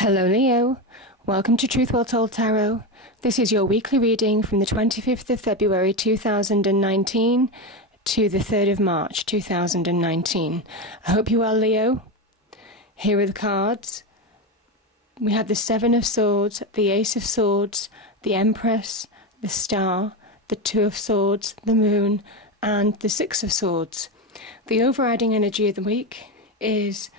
Hello Leo, welcome to Truth Well Told Tarot. This is your weekly reading from the 25th of February 2019 to the 3rd of March 2019. I hope you are, Leo. Here are the cards. We have the Seven of Swords, the Ace of Swords, the Empress, the Star, the Two of Swords, the Moon, and the Six of Swords. The overriding energy of the week is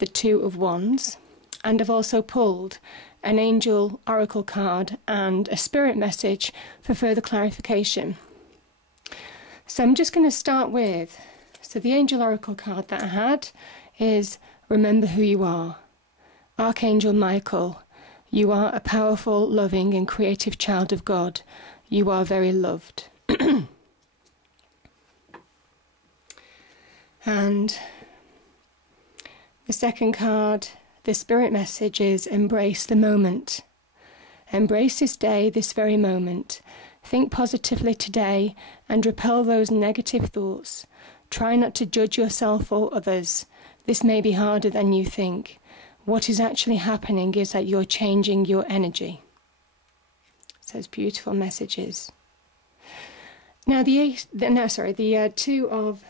the Two of Wands. And I've also pulled an angel oracle card and a spirit message for further clarification. So I'm just going to start with, the angel oracle card that I had is Remember Who You Are. Archangel Michael, you are a powerful, loving and creative child of God. You are very loved. And the second card, the spirit message is embrace the moment. Embrace this day, this very moment. Think positively today and repel those negative thoughts. Try not to judge yourself or others. This may be harder than you think. What is actually happening is that you're changing your energy. So it's beautiful messages. Now the Two of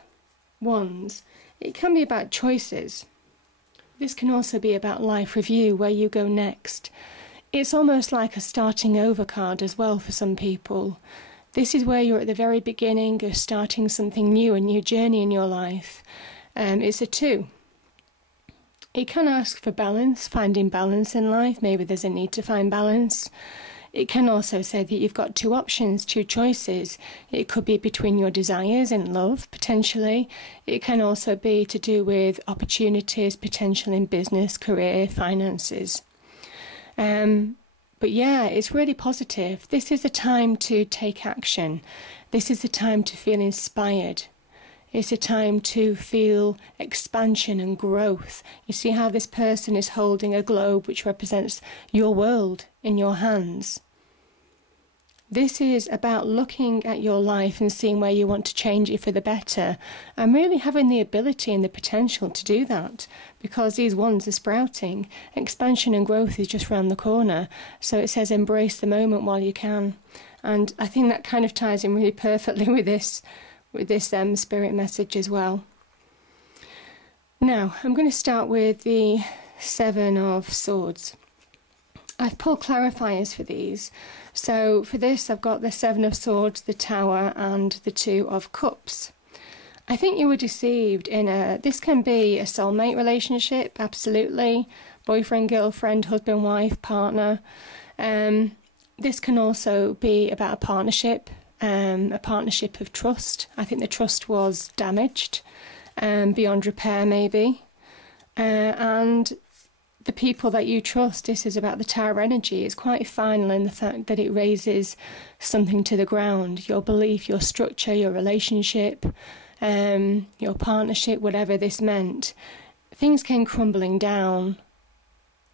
Wands, it can be about choices. This can also be about life review, where you go next. It's almost like a starting over card as well for some people. This is where you're at the very beginning of starting something new, a new journey in your life. It's a two. It can ask for balance, finding balance in life. Maybe there's a need to find balance. It can also say that you've got two options, two choices. It could be between your desires and love, potentially. It can also be to do with opportunities, potential in business, career, finances. But yeah, it's really positive. This is a time to take action. This is a time to feel inspired. It's a time to feel expansion and growth. You see how this person is holding a globe which represents your world in your hands. This is about looking at your life and seeing where you want to change it for the better, and really having the ability and the potential to do that, because these wands are sprouting. Expansion and growth is just round the corner. So it says embrace the moment while you can. And I think that kind of ties in really perfectly with this spirit message as well. Now, I'm going to start with the Seven of Swords. I've pulled clarifiers for these. So for this, I've got the Seven of Swords, the Tower, and the Two of Cups. I think you were deceived this can be a soulmate relationship, absolutely. Boyfriend, girlfriend, husband, wife, partner. This can also be about a partnership of trust. I think the trust was damaged, beyond repair maybe. And the people that you trust, this is about the Tower energy. It's quite final in the fact that it raises something to the ground. Your belief, your structure, your relationship, your partnership, whatever this meant. Things came crumbling down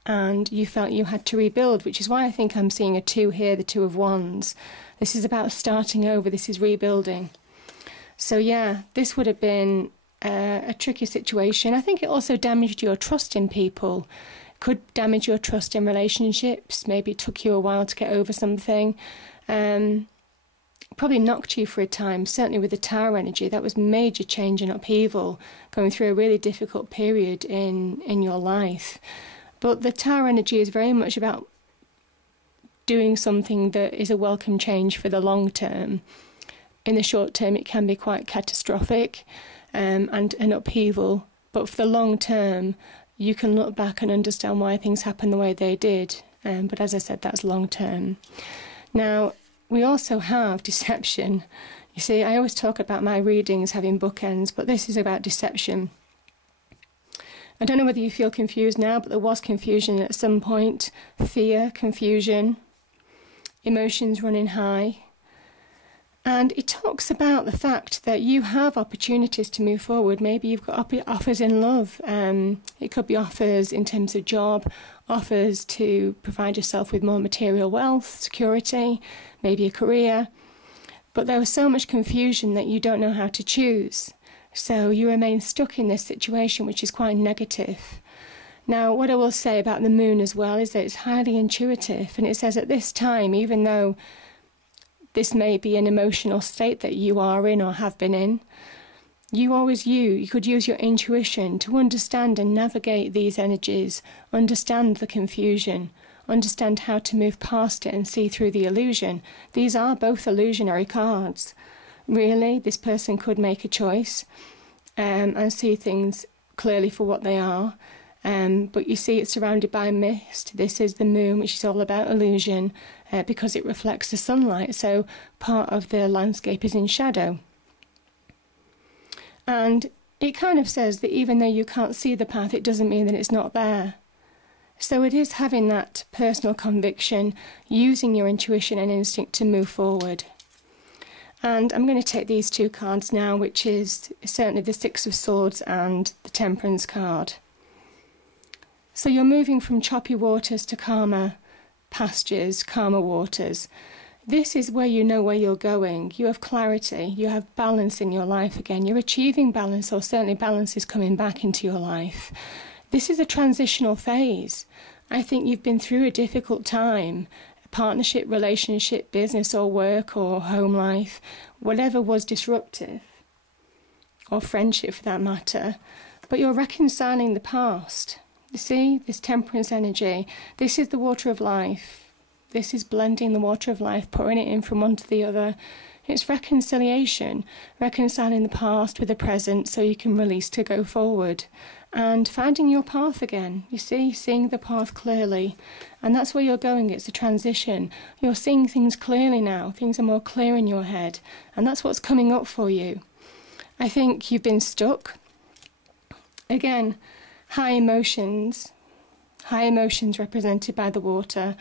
and you felt you had to rebuild, which is why I think I'm seeing a two here, the Two of Wands. This is about starting over. This is rebuilding. So yeah, this would have been a tricky situation. I think it also damaged your trust in people. Could damage your trust in relationships. Maybe it took you a while to get over something. Probably knocked you for a time. Certainly with the Tower energy, that was major change and upheaval, going through a really difficult period in your life. But the Tower energy is very much about doing something that is a welcome change for the long term. In the short term, it can be quite catastrophic and an upheaval. But for the long term, you can look back and understand why things happened the way they did. But as I said, that's long term. Now, we also have deception. You see, I always talk about my readings having bookends, but this is about deception. I don't know whether you feel confused now, but there was confusion at some point. Fear, confusion, emotions running high. And it talks about the fact that you have opportunities to move forward. Maybe you've got offers in love. It could be offers in terms of job, offers to provide yourself with more material wealth, security, maybe a career. But there was so much confusion that you don't know how to choose. So you remain stuck in this situation, which is quite negative. Now, what I will say about the moon as well is that it's highly intuitive, and it says at this time, even though this may be an emotional state that you are in or have been in, you could use your intuition to understand and navigate these energies, understand the confusion, understand how to move past it and see through the illusion. These are both illusionary cards. Really, this person could make a choice and see things clearly for what they are. But you see it's surrounded by mist. This is the moon, which is all about illusion because it reflects the sunlight. So part of the landscape is in shadow. And it kind of says that even though you can't see the path, it doesn't mean that it's not there. So it is having that personal conviction, using your intuition and instinct to move forward. And I'm going to take these two cards now, which is certainly the Six of Swords and the Temperance card. So you're moving from choppy waters to calmer pastures, calmer waters. This is where you know where you're going. You have clarity, you have balance in your life again. You're achieving balance, or certainly balance is coming back into your life. This is a transitional phase. I think you've been through a difficult time, a partnership, relationship, business or work or home life, whatever was disruptive, or friendship for that matter, but you're reconciling the past. You see, this temperance energy, this is the water of life. This is blending the water of life, pouring it in from one to the other. It's reconciliation, reconciling the past with the present so you can release to go forward. And finding your path again, you see, seeing the path clearly. And that's where you're going, it's a transition. You're seeing things clearly now, things are more clear in your head. And that's what's coming up for you. I think you've been stuck. Again, high emotions represented by the water,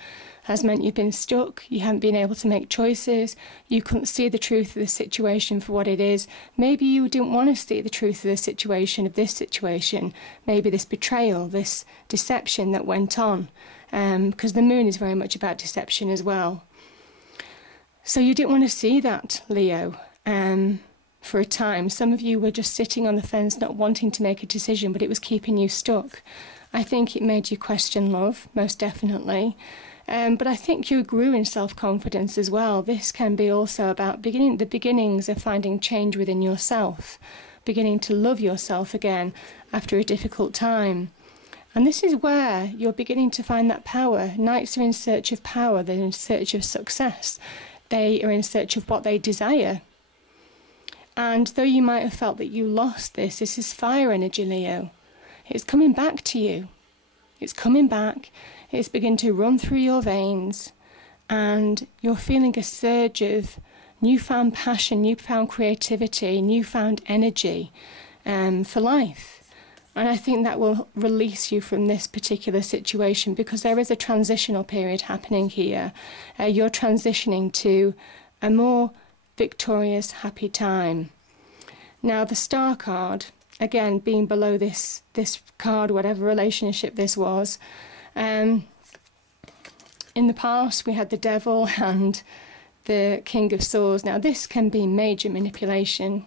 has meant you've been stuck, you haven't been able to make choices, you couldn't see the truth of the situation for what it is. Maybe you didn't want to see the truth of this situation, maybe this betrayal, this deception that went on, because the moon is very much about deception as well. So you didn't want to see that, Leo, for a time. Some of you were just sitting on the fence, not wanting to make a decision, but it was keeping you stuck. I think it made you question love, most definitely. But I think you grew in self-confidence as well. This can be also about the beginnings of finding change within yourself, beginning to love yourself again after a difficult time. And this is where you're beginning to find that power. Knights are in search of power, they're in search of success. They are in search of what they desire. And though you might have felt that you lost this is fire energy, Leo. It's coming back to you. It's coming back. It's beginning to run through your veins. And you're feeling a surge of newfound passion, newfound creativity, newfound energy for life. And I think that will release you from this particular situation, because there is a transitional period happening here. You're transitioning to a more victorious, happy time. Now, the Star card, again, being below this card, whatever relationship this was, in the past we had the Devil and the King of Swords. Now, this can be major manipulation.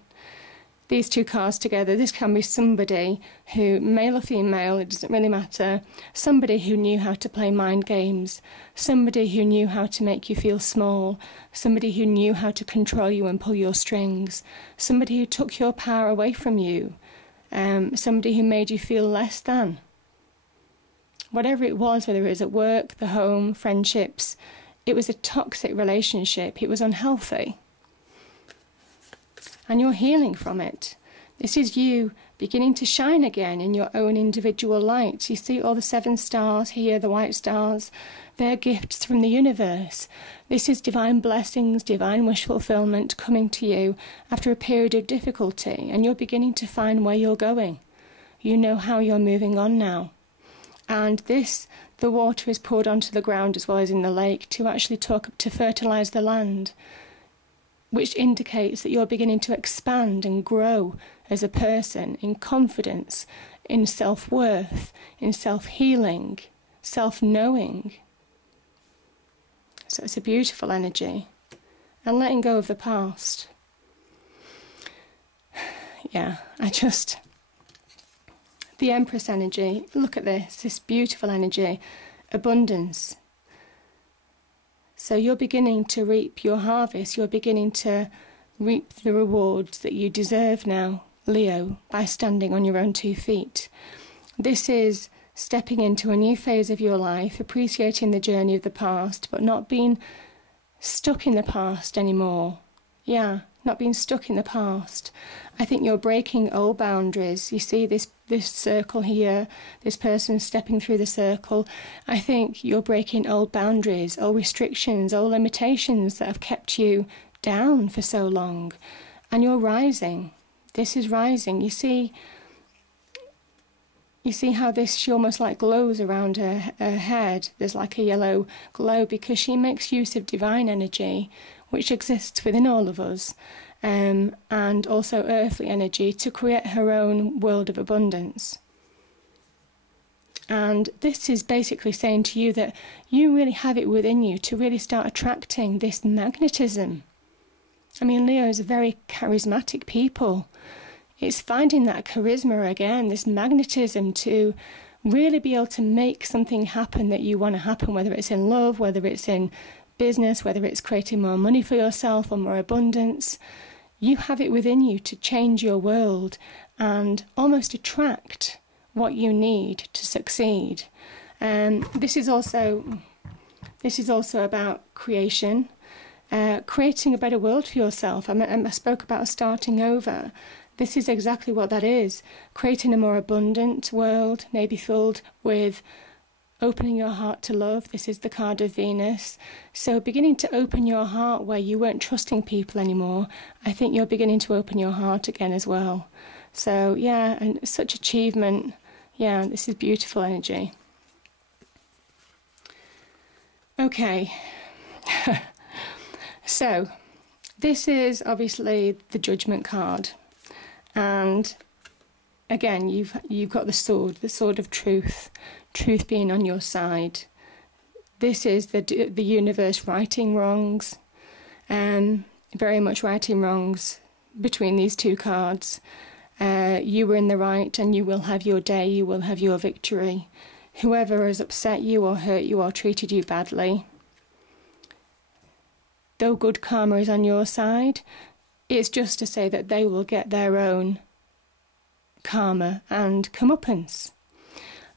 These two cards together, this can be somebody who, male or female, it doesn't really matter, somebody who knew how to play mind games, somebody who knew how to make you feel small, somebody who knew how to control you and pull your strings, somebody who took your power away from you, somebody who made you feel less than. Whatever it was, whether it was at work, the home, friendships, it was a toxic relationship, it was unhealthy. And you're healing from it. This is you beginning to shine again in your own individual light. You see all the 7 stars here, the white stars, they're gifts from the universe. This is divine blessings, divine wish fulfillment coming to you after a period of difficulty, and you're beginning to find where you're going. You know how you're moving on now. And this, the water is poured onto the ground as well as in the lake to actually to fertilise the land, which indicates that you're beginning to expand and grow as a person in confidence, in self-worth, in self-healing, self-knowing. So it's a beautiful energy. And letting go of the past. the Empress energy. Look at this beautiful energy, abundance. So you're beginning to reap your harvest. You're beginning to reap the rewards that you deserve now, Leo, by standing on your own 2 feet. This is stepping into a new phase of your life, appreciating the journey of the past, but not being stuck in the past anymore. Yeah, not being stuck in the past. I think you're breaking old boundaries. You see this circle here, this person stepping through the circle. I think you're breaking old boundaries, old restrictions, old limitations that have kept you down for so long. And you're rising. This is rising. You see how she almost like glows around her head. There's like a yellow glow because she makes use of divine energy, which exists within all of us, and also earthly energy to create her own world of abundance. And this is basically saying to you that you really have it within you to really start attracting this magnetism. I mean, Leo is a very charismatic people. It's finding that charisma again, this magnetism to really be able to make something happen that you want to happen, whether it's in love, whether it's in business, whether it's creating more money for yourself or more abundance. You have it within you to change your world and almost attract what you need to succeed. This is also about creation, creating a better world for yourself. I spoke about starting over. This is exactly what that is. Creating a more abundant world, maybe filled with opening your heart to love. This is the card of Venus. So beginning to open your heart where you weren't trusting people anymore. I think you're beginning to open your heart again as well. So yeah, and such achievement. Yeah, this is beautiful energy. Okay. So this is obviously the Judgment card. And again, you've got the sword of truth being on your side. This is the universe righting wrongs, very much righting wrongs between these 2 cards. You were in the right and you will have your day, you will have your victory. Whoever has upset you or hurt you or treated you badly, though good karma is on your side, it's just to say that they will get their own karma and comeuppance.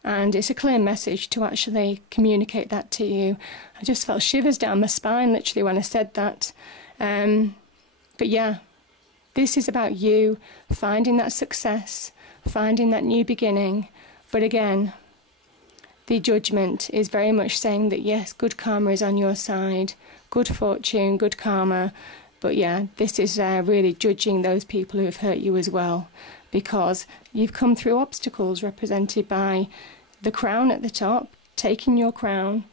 And it's a clear message to actually communicate that to you. I just felt shivers down my spine literally when I said that. But yeah, this is about you finding that success, finding that new beginning. But again, the Judgment is very much saying that yes, good karma is on your side, good fortune, good karma. But yeah, this is really judging those people who have hurt you as well, because you've come through obstacles represented by the crown at the top, taking your crown.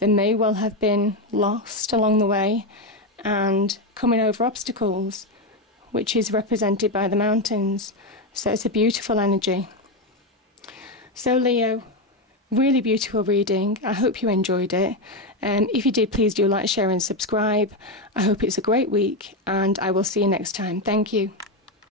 There may well have been lost along the way, and coming over obstacles, which is represented by the mountains. So it's a beautiful energy. So Leo, really beautiful reading. I hope you enjoyed it. If you did, please do like, share and subscribe. I hope it's a great week, and I will see you next time. Thank you.